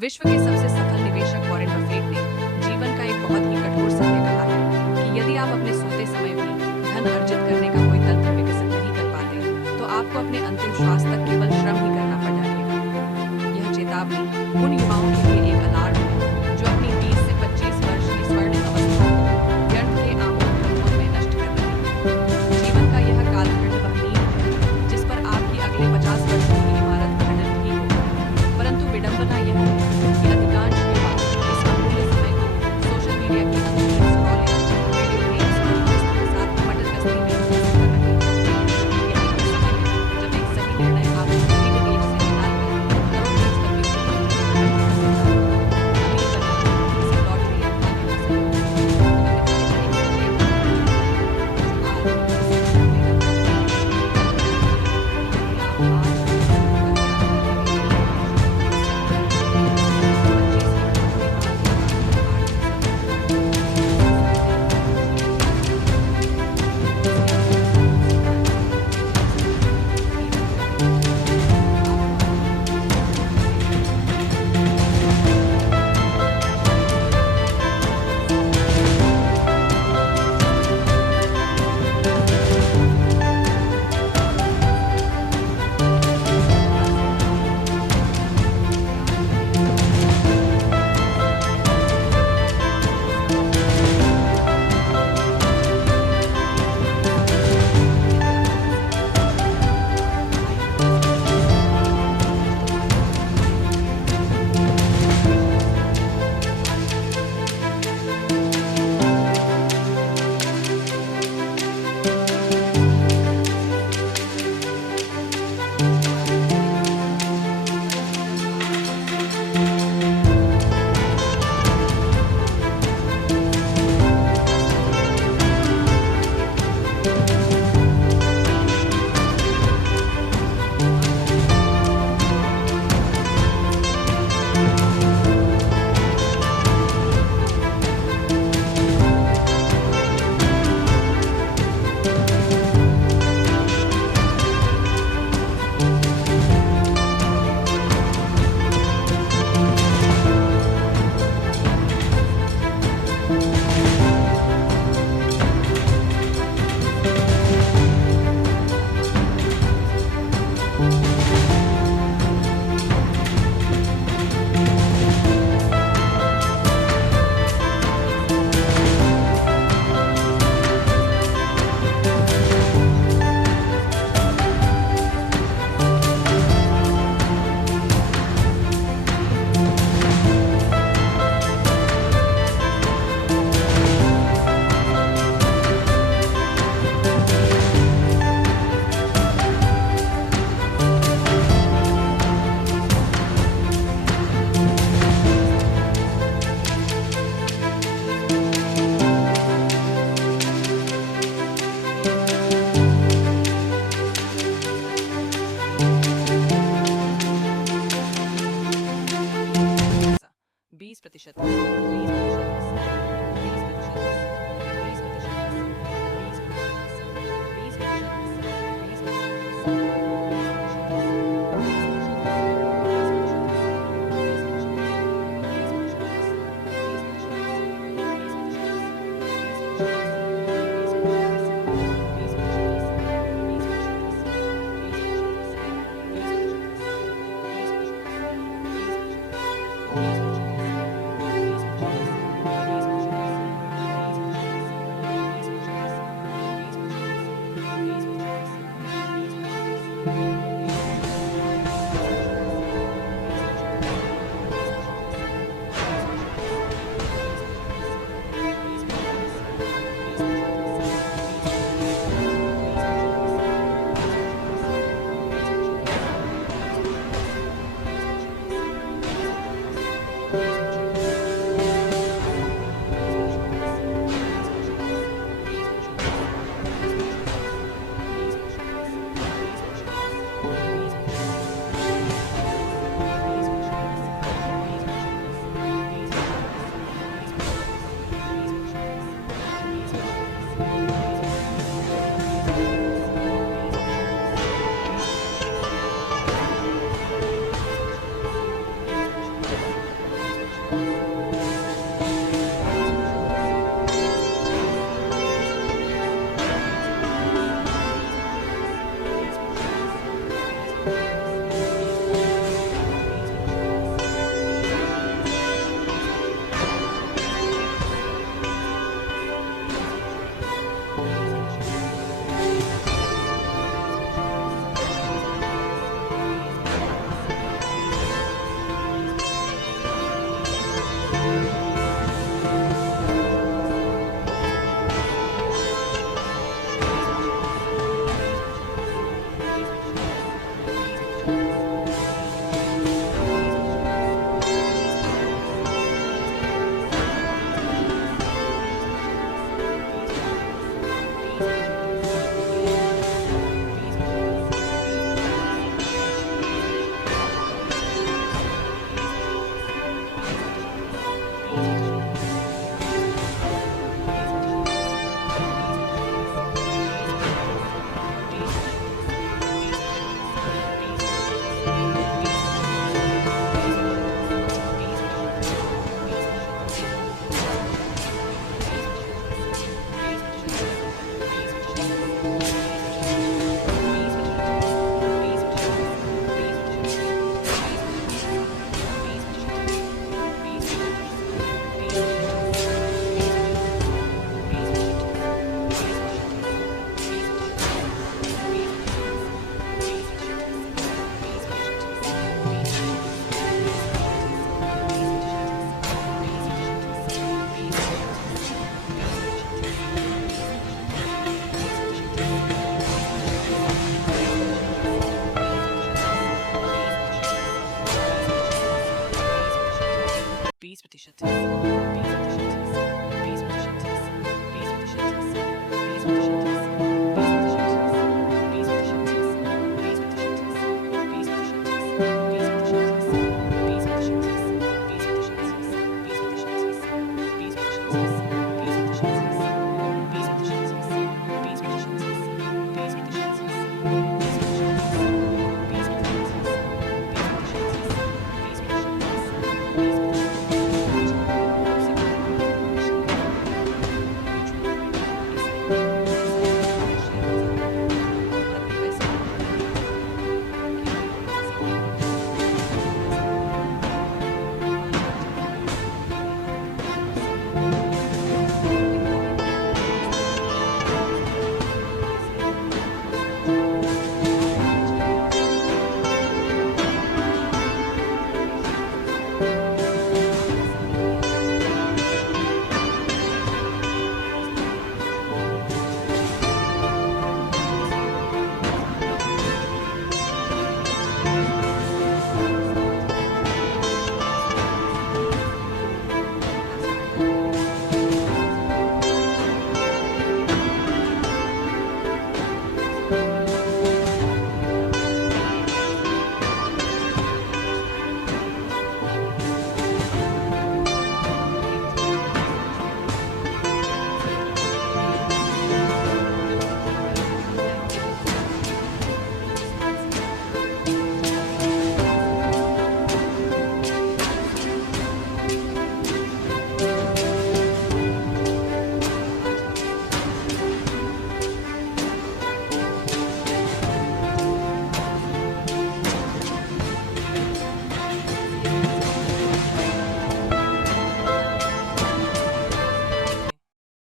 विश्व के सबसे सफल निवेशक वॉरेन बफेट ने जीवन का एक बहुत ही कठोर सत्य कहा है कि यदि आप अपने सोते समय भी धन अर्जित करने का कोई तंत्र विकसित नहीं कर पाते, तो आपको अपने अंतिम श्वास तक केवल श्रम ही करना पड़ जाएगा। यह चेतावनी उन युवाओं के लिए एक अलार्म है जो अपनी 20 से 25 वर्ष की स्वर्णिम अवस्था को व्यर्थ के आमोद प्रमोद में नष्ट कर रहे हैं। जीवन का यह कालखंड वह नींव है जिस पर आपकी अगले 50 वर्षों की इमारत खंडित ही होगी। परंतु विडंबना यह है कि अधिकांश युवा इस अमूल्य समय को सोशल मीडिया की अंतहीन स्क्रॉलिंग, वीडियो गेम्स और दोस्तों के साथ मटरगश्ती में व्यस्त कर रहे हैं। यही वह समय है जब एक सही निर्णय आपको मिडिल एज से निकालकर करोड़रज तक की संपत्ति प्राप्त कर सकता है। अमीर बनना किसी लॉटरी या भाग्य का सही नहीं है, बल्कि एक सचेत निर्णय है जो आज किसी को देगा। यदि आप आज बीस प्रतिशत 20% 20%